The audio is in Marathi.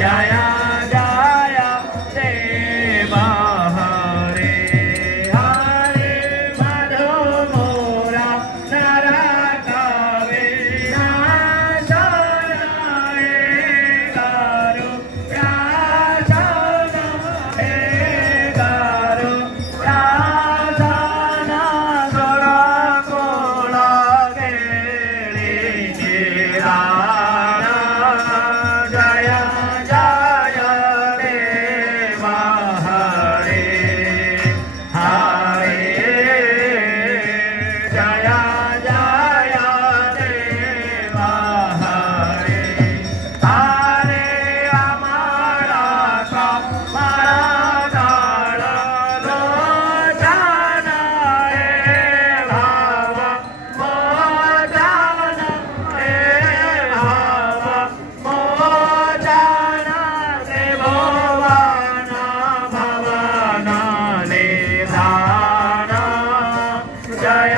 जय जय देव हरे हरे मधु मोरा नरक विनाशनाय करो प्रार्थना हे करो प्रार्थना सोरा कोला केळी निराळा जय जय देव हरे हरे जय जय देव हरे हरे अमरा कमळदळ लोचन हे भाव मोचन हे भाव मोचन त्रिभुवन भवन निधान जय